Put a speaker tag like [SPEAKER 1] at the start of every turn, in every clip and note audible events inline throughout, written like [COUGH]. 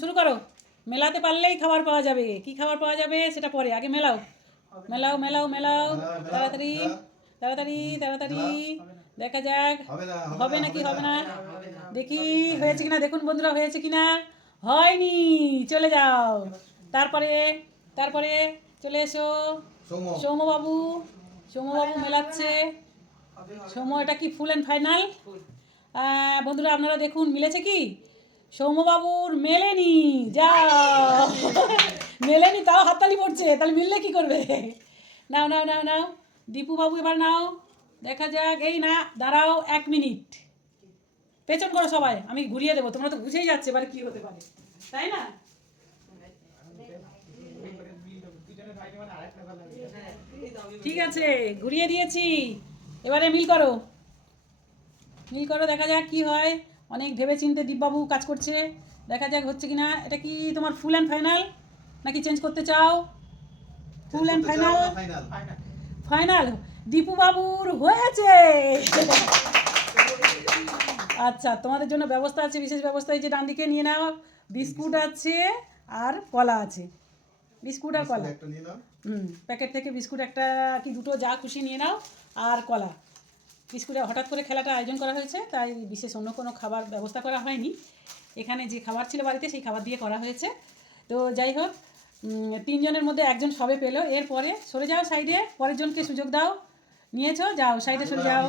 [SPEAKER 1] শুরু করো। মেলাতে পারলেই খাবার পাওয়া যাবে। কি খাবার পাওয়া যাবে সেটা পরে আগে মেলাও। মেলাও মেলাও মেলাও। তাড়াতাড়ি তাড়াতাড়ি তাড়াতাড়ি। দেখা যাক।
[SPEAKER 2] হবে
[SPEAKER 1] নাকি হবে না দেখি হয়েছে কিনা? দেখুন বন্ধুরা হয়েছে কিনা? হয়নি। চলে যাও। তারপরে তারপরে চলে এসো।
[SPEAKER 2] সৌম
[SPEAKER 1] সৌম্যবাবু সৌম্যবাবু মেলাচ্ছে। সৌম্য এটা কি ফুল অ্যান্ড ফাইনাল বন্ধুরা আপনারা দেখুন মিলেছে কি? সৌম্যবাবুর মেলেনি যা মেলেনি, তাও হাততালি পড়ছে, তাহলে মিললে কি করবে? নাও নাও নাও নাও। দীপু বাবু এবার নাও। দেখা যাক, এই না, দাঁড়াও এক মিনিট। পেছন করো সবাই, আমি ঘুরিয়ে দেবো, তোমরা তো বুঝেই যাচ্ছে এবার কি হতে পারে। তাই না? ঠিক আছে, ঘুরিয়ে দিয়েছি। এবারে মিল করো। মিল করো, দেখা যাক কি হয়। অনেক ভেবে চিনতে দীপবাবু কাজ করছে। দেখা যাক হচ্ছে কিনা। এটা কি তোমার ফুল অ্যান্ড ফাইনাল নাকি চেঞ্জ করতে চাও? Full and final
[SPEAKER 2] final
[SPEAKER 1] Dipu বাবুর হয়েছে। আচ্ছা তোমাদের জন্য ব্যবস্থা আছে বিশেষ ব্যবস্থা এই যে ডান দিকে নিয়ে নাও। বিস্কুট আছে আর কলা আছে। বিস্কুট আর কলা। হুম প্যাকেট থেকে বিস্কুট একটা কি দুটো যা খুশি নিয়ে নাও। আর কলা। বিস্কুটে হঠাৎ করে খেলাটা আয়োজন করা হয়েছে, তাই বিশেষ অন্য কোনো খাবার ব্যবস্থা করা হয়নি। এখানে যে খাবার ছিল বাড়িতে, সেই খাবার দিয়ে করা হয়েছে। তো যাই হোক তিনজনের মধ্যে একজন সবে পেল। এরপরে সরে যাও সাইডে, পরের জনকে সুযোগ দাও। নিয়েছো? যাও, সাইডে সরে যাও।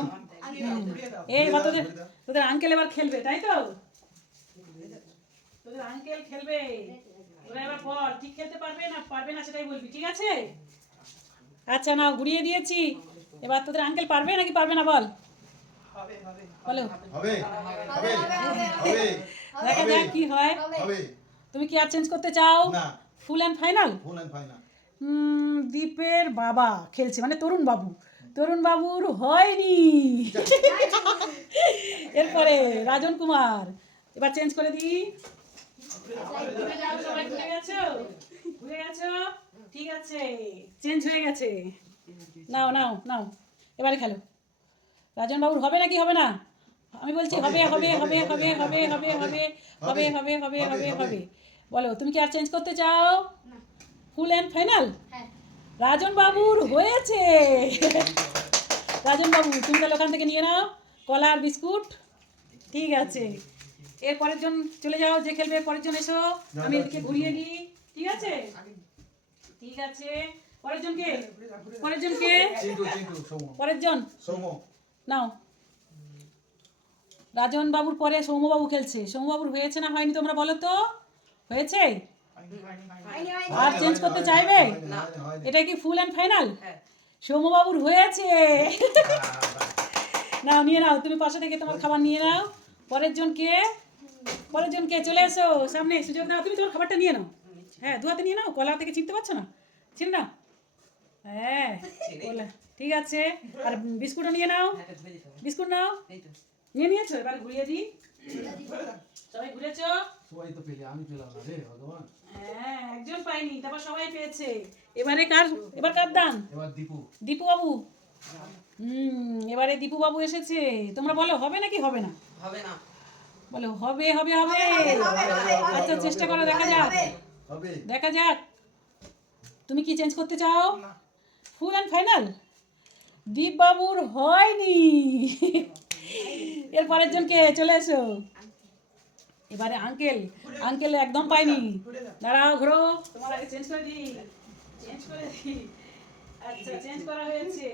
[SPEAKER 1] এই এবার তোদের তোদের আঙ্কেল এবার খেলবে, তাই তো? তোদের আঙ্কেল খেলবে। ওরা এবার বল, ঠিক খেলতে পারবে না পারবে না সেটাই বলবি, ঠিক আছে? আচ্ছা নাও, ঘুরিয়ে দিয়েছি। এবার তোদের আঙ্কেল পারবে নাকি পারবে না বল? বলো।
[SPEAKER 2] হবে হবে হবে
[SPEAKER 1] দেখা যাক কি হয়। তুমি কি আর চেঞ্জ করতে চাও? Full and final
[SPEAKER 2] full and final
[SPEAKER 1] দীপের বাবা খেলছে মানে তরুণ বাবু। তরুণ বাবুর হয়নি। এরপরে রাজন কুমার। এবার চেঞ্জ করে দিই। ঘুরে যাও, সবাই ঘুরে গেছো? ঘুরে গেছো? ঠিক আছে। চেঞ্জ হয়ে গেছে। নাও নাও নাও এবারে খেলো রাজন বাবুর হবে নাকি হবে না আমি বলছি হবে হবে হবে হবে হবে হবে হবে হবে হবে হবে হবে হবে বলো তুমি কি আর চেঞ্জ করতে চাও ফুল অ্যান্ড ফাইনাল রাজন বাবুর হয়েছে রাজন বাবু তুমি তাহলে ওখান থেকে নিয়ে নাও কলা আর বিস্কুট ঠিক আছে এর পরের জন চলে যাও যে খেলবে পরের জন এসো আমি এদিকে ঘুরিয়ে দিই ঠিক আছে ঠিক আছে পরের জন কে পরের জন কে
[SPEAKER 2] চিন্টু চিন্টু সৌম
[SPEAKER 1] পরের জন নাও। রাজন বাবুর পরে সৌম্যবাবু খেলছে। সৌম্যবাবুর হয়েছে না হয়নি তোমরা বলো তো? হয়েছে? আর চেঞ্জ করতে চাইবে? এটা কি ফুল অ্যান্ড ফাইনাল সৌম্যবাবুর হয়েছে। নাও নিয়ে নাও। তুমি পাশে থেকে তোমার খাবার নিয়ে নাও। পরের জন কে পরের জন কে চলে এসো। সামনে সুযোগ নাও তুমি তোমার খাবারটা নিয়ে নাও। হ্যাঁ দু হাতে নিয়ে নাও। কলা থেকে চিনতে পারছ না? চিন না হ্যাঁ ঠিক আছে আর বিস্কুটও নিয়ে নাও। বিস্কুট নাও। নিয়ে নিয়েছো? এবার ঘুরিয়ে দিই। সবাই ঘুরেছো?
[SPEAKER 2] সবাই তো পেলে আমি পেলাম না রে ভগবান।
[SPEAKER 1] হ্যাঁ একজন পাইনি তারপর সবাই পেয়েছে। এবারে কার এবার কার দান?
[SPEAKER 2] এবার দীপু।
[SPEAKER 1] দীপু বাবু হুম এবারে দীপু বাবু এসেছে। তোমরা বলো হবে নাকি হবে না?
[SPEAKER 3] হবে না।
[SPEAKER 1] বলো হবে হবে হবে। আচ্ছা চেষ্টা করো দেখা যাক।
[SPEAKER 2] হবে।
[SPEAKER 1] দেখা যাক। তুমি কি চেঞ্জ করতে চাও? ফুল অ্যান্ড ফাইনাল দীপ বাবুর হয়নি। এর পরের জনকে চলে এসো। এবারে আঙ্কেল আঙ্কেল একদম পাইনি। দাঁড়াও ঘোরো। তোমার আগে চেঞ্জ করে দিই। চেঞ্জ করে দিই। আচ্ছা চেঞ্জ করা হয়েছে।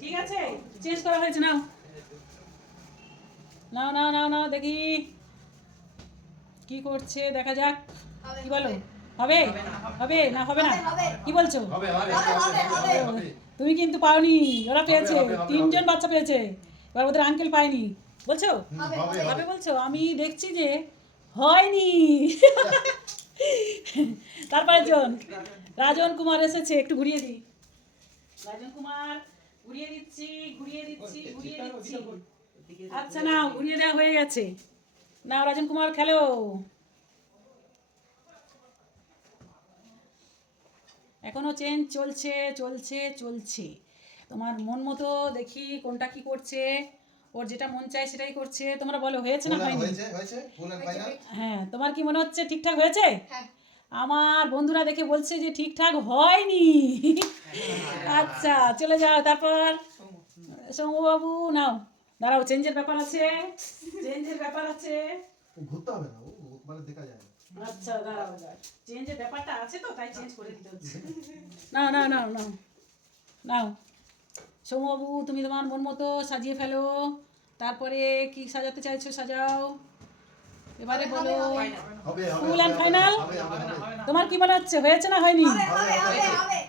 [SPEAKER 1] ঠিক আছে? চেঞ্জ করা হয়েছে নাও। নাও নাও নাও নাও দেখি। কি করছে? দেখা যাক। কি বলো? হবে? হবে না হবে না। কি বলছো? তুমি কিন্তু পাওনি ওরা পেয়েছে। তিনজন বাচ্চা পেয়েছে। এবার ওদের আঙ্কেল পায়নি। বলছো?
[SPEAKER 2] হবে
[SPEAKER 1] হবে
[SPEAKER 2] হবে।
[SPEAKER 1] বলছো? আমি দেখছি যে হয়নি। তারপরে জন? রাজন কুমার এসেছে একটু ঘুরিয়ে দিই। রাজন কুমার ঘুরিয়ে দিচ্ছি ঘুরিয়ে দিচ্ছি ঘুরিয়ে দিচ্ছি। আচ্ছা না ঘুরিয়ে দেওয়া হয়ে গেছে। না রাজন কুমার খেলো। এখনও চেঞ্জ চলছে চলছে চলছে। তোমার মন মতো দেখি কোনটা কি করছে। ওর যেটা মন চায় সেটাই করছে। তোমরা বলো হয়েছে না হয়নি? হ্যাঁ তোমার কি মনে হচ্ছে ঠিকঠাক হয়েছে?
[SPEAKER 3] হ্যাঁ।
[SPEAKER 1] আমার বন্ধুরা দেখে বলছে যে ঠিকঠাক হয়নি। [LAUGHS] আচ্ছা চলে যাও তারপর? সৌম্যবাবু নাও দাঁড়াও চেঞ্জের ব্যাপার আছে। [LAUGHS] চেঞ্জের ব্যাপার আছে।
[SPEAKER 2] ঘুরতে হবে না ও মানে দেখা যায়।
[SPEAKER 1] আচ্ছা দাঁড়াও চেঞ্জের ব্যাপারটা আছে তো তাই চেঞ্জ করে দিতে হচ্ছে। নাও নাও নাও নাও নাও সৌম্যবাবু তুমি তোমার মন মতো সাজিয়ে ফেলো। তারপরে কি সাজাতে চাইছো সাজাও। এবারে বলো?
[SPEAKER 2] হবে, হবে, হবে।
[SPEAKER 1] তোমার কি মনে হচ্ছে? হয়েছে না হয়নি?
[SPEAKER 3] হবে হবে হবে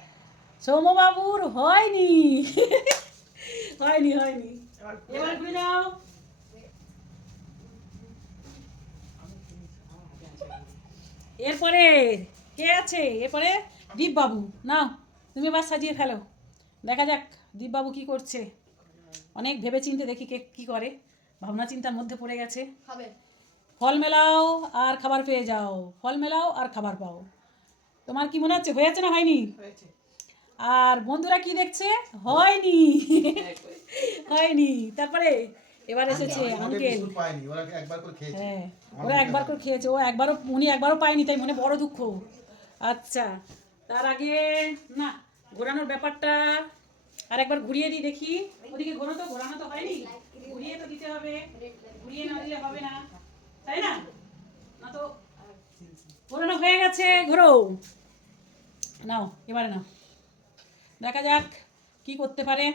[SPEAKER 1] সৌম্যবাবুর হয়নি। হয়নি হয়নি। এবার ঘুরে যাও। এরপরে কে আছে? এরপরে দীপবাবু। নাও তুমি এবার সাজিয়ে ফেলো। দেখা যাক দীপবাবু কি করছে। অনেক ভেবে চিনতে দেখি কে কি করে। ভাবনা চিন্তার মধ্যে পড়ে গেছে।
[SPEAKER 3] হবে।
[SPEAKER 1] ফল মেলাও আর খাবার পেয়ে যাও। ফল মেলাও আর খাবার পাও। তোমার কি মনে হচ্ছে? হয়েছে না হয়নি? আর বন্ধুরা কি দেখছে? হয়নি। হয়নি। তারপরে এবার এসেছে আঙ্কেল
[SPEAKER 2] পায়নি ওরা একবার করে খেয়েছে।
[SPEAKER 1] হ্যাঁ ওরা একবার করে খেয়েছে ও একবারও উনি একবারও পায়নি তাই মনে বড় দুঃখ। আচ্ছা তার আগে না ঘোরানোর ব্যাপারটা আর একবার ঘুরিয়ে দিই দেখি। ওদিকে ঘোরো তো ঘোরানো তো হয়নি। ঘুরিয়ে তো দিতে হবে ঘুরিয়ে না দিলে হবে না। তাই না? না তো ঘোরানো হয়ে গেছে ঘোরো। নাও এবারে নাও। দেখা যাক কি করতে পারে।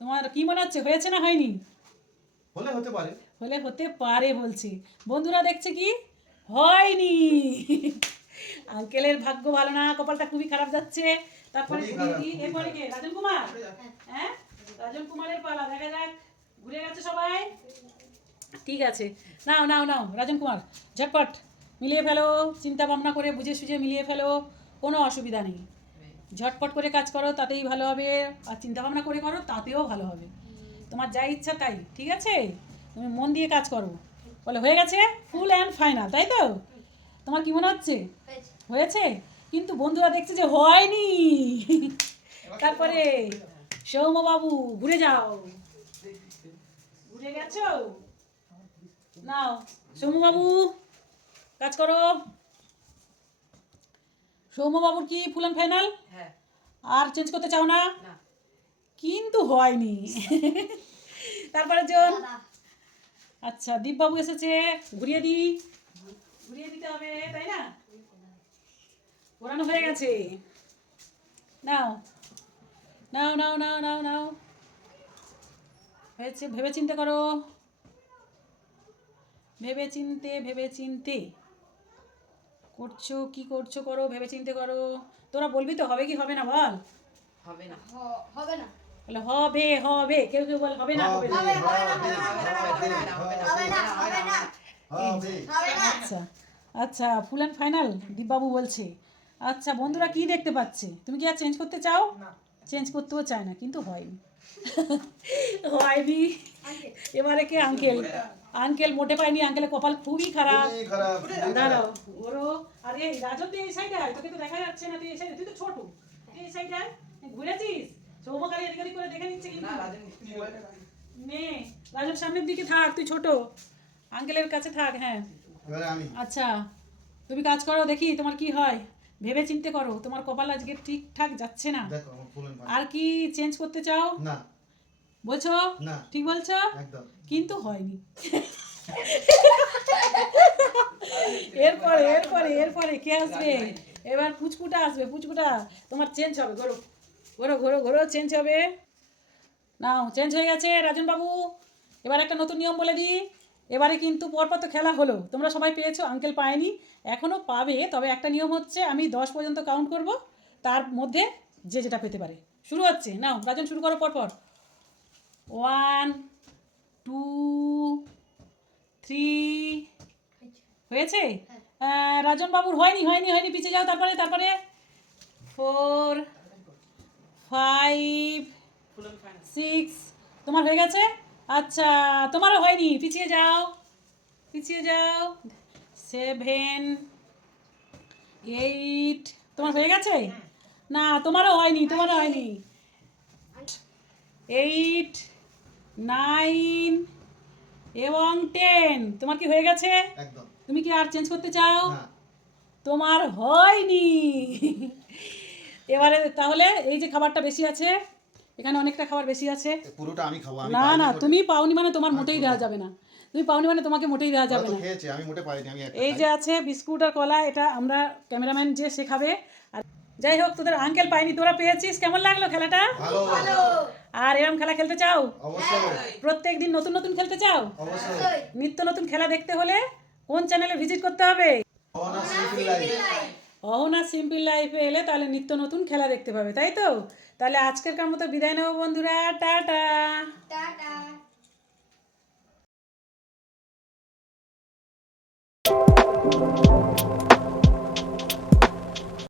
[SPEAKER 1] তোমার কি মনে হচ্ছে হয়েছে না হয়নি?
[SPEAKER 2] হলে হতে পারে।
[SPEAKER 1] হলে হতে পারে বলছি। বন্ধুরা দেখছে কি? হয়নি। আঙ্কেলের ভাগ্য ভালো না কপালটা খুবই খারাপ যাচ্ছে। তারপরে এরপরে কে? রাজন কুমার? হ্যাঁ? রাজন কুমারের পালা দেখা যাক। ঘুরে গেছে সবাই? ঠিক আছে। নাও নাও নাও রাজন কুমার ঝটপট। মিলিয়ে ফেলো চিন্তা ভাবনা করে বুঝে সুঝে মিলিয়ে ফেলো কোনো অসুবিধা নেই। ঝটপট করে কাজ করো তাতেই ভালো হবে। আর চিন্তা ভাবনা করে করো তাতেও ভালো হবে। তোমার যা ইচ্ছা তাই ঠিক আছে? তুমি মন দিয়ে কাজ করো। বলে হয়ে গেছে? ফুল অ্যান্ড ফাইনাল তাই তো? তোমার কি মনে হচ্ছে?
[SPEAKER 3] হয়েছে।
[SPEAKER 1] কিন্তু বন্ধুরা দেখছে যে হয়নি। তারপরে সৌম্যবাবু ঘুরে যাও। ঘুরে গেছো? নাও সৌম্যবাবু কাজ করো। সৌম্যবাবুর কি ফুল অ্যান্ড ফাইনাল
[SPEAKER 4] হ্যাঁ।
[SPEAKER 1] আর চেঞ্জ করতে চাও না?
[SPEAKER 4] না।
[SPEAKER 1] কিন্তু হয়নি। তারপরে জন আচ্ছা দীপবাবু এসেছে ঘুরিয়ে দিই ঘুরিয়ে দিতে হবে তাই না? ঘোরানো হয়ে গেছে। নাও। নাও নাও নাও নাও নাও। হয়েছে ভেবে চিন্তে করো। ভেবে চিনতে ভেবে চিনতে করছ কি করছ করো ভেবে চিনতে করো। তোরা বলবি তো হবে কি হবে না বল?
[SPEAKER 4] হবে না।
[SPEAKER 3] হবে না।
[SPEAKER 1] বলে হবে হবে কেউ কেউ বল হবে না হবে না।
[SPEAKER 2] হবে,
[SPEAKER 3] হবে না,
[SPEAKER 2] হবে,
[SPEAKER 3] হবে না,
[SPEAKER 2] হবে,
[SPEAKER 3] হবে না হবে না।
[SPEAKER 2] হবে।
[SPEAKER 3] হবে না।
[SPEAKER 1] আচ্ছা আচ্ছা ফুল অ্যান্ড ফাইনাল দীপবাবু বলছে। আচ্ছা বন্ধুরা কি দেখতে পাচ্ছে? তুমি কি আর চেঞ্জ করতে চাও? চেঞ্জ করতেও চায় না কিন্তু [LAUGHS] হয়নি। হয়নি এবারে কে আঙ্কেল আঙ্কেল মোটে পায়নি আঙ্কেলের কপাল খুবই খারাপ।
[SPEAKER 2] খুবই খারাপ।
[SPEAKER 1] দাঁড়াও ওরও আর এই রাজন তুই এই সাইডে আয় তোকে তো দেখা যাচ্ছে না তুই এই সাইডে তুই তো ছোট। তুই এই সাইডে আয়। ঘুরেছিস? সৌমকালী এদিক করে দেখে নিচ্ছে কিন্তু।
[SPEAKER 4] না রাজন মোবাইলটা
[SPEAKER 1] নে রাজন সামনের দিকে থাক তুই ছোট। আঙ্কেলের কাছে থাক হ্যাঁ। আচ্ছা তুমি কাজ করো দেখি তোমার কি হয়। ভেবে চিন্তে করো তোমার কপাল আজকে ঠিকঠাক যাচ্ছে না। আর কি চেঞ্জ করতে চাও?
[SPEAKER 2] না।
[SPEAKER 1] বলছো?
[SPEAKER 2] না।
[SPEAKER 1] ঠিক বলছো?
[SPEAKER 2] একদম।
[SPEAKER 1] কিন্তু হয়নি। [LAUGHS] এরপরে এরপরে এরপরে কে আসবে? এবার পুচকুটা আসবে পুচকুটা। তোমার চেঞ্জ হবে ঘোরো ঘোরো ঘোরো ঘোরো চেঞ্জ হবে। নাও চেঞ্জ হয়ে গেছে রাজন বাবু এবার একটা নতুন নিয়ম বলে দিই। এবারে কিন্তু পরপর তো খেলা হলো। তোমরা সবাই পেয়েছ আঙ্কেল পায়নি। এখনও পাবে তবে একটা নিয়ম হচ্ছে আমি দশ পর্যন্ত কাউন্ট করব। তার মধ্যে যে যেটা পেতে পারে। শুরু হচ্ছে। নাও রাজন শুরু করো পরপর। ওয়ান টু থ্রি হয়েছে? আহ, রাজন বাবুর হয়নি হয়নি হয়নি। পিছিয়ে যাও তারপরে তারপরে। ফোর ফাইভ সিক্স তোমার হয়ে গেছে? আচ্ছা তোমারও হয়নি। পিছিয়ে যাও। পিছিয়ে যাও। সেভেন এইট তোমার হয়ে গেছে? না তোমারও হয়নি তোমারও হয়নি। এইট নাইন এবং টেন তোমার কি হয়ে গেছে? তুমি কি আর চেঞ্জ করতে চাও? তোমার হয়নি। এবারে তাহলে এই যে খাবারটা বেশি আছে এখানে অনেকটা খাবার বেশি আছে।
[SPEAKER 2] পুরোটা আমি খাব
[SPEAKER 1] না না তুমি পাওনি মানে তোমার মোটেই দেওয়া যাবে না। তুমি পাওনি মানে তোমাকে মোটেই দেওয়া যাবে না।
[SPEAKER 2] খেয়েছে আমি মোটে পাইনি আমি
[SPEAKER 1] এই যে আছে বিস্কুট আর কলা এটা আমরা ক্যামেরাম্যান যে শেখাবে আর যাই হোক তোদের আঙ্কেল পাইনি তোরা পেয়েছিস? কেমন লাগল খেলাটা?
[SPEAKER 2] ভালো।
[SPEAKER 3] ভালো।
[SPEAKER 1] আর এরম খেলা খেলতে চাও?
[SPEAKER 2] অবশ্যই।
[SPEAKER 1] প্রত্যেক দিন নতুন নতুন খেলতে চাও? নিত্য নতুন খেলা দেখতে হলে কোন চ্যানেলে ভিজিট করতে হবে? অহনা সিম্পল লাইফে এলে তাহলে নিত্য নতুন খেলা দেখতে পাবে, তাই তো? তাহলে আজকের কার মতো বিদায় নেব বন্ধুরা, টাটা!
[SPEAKER 3] টাটা!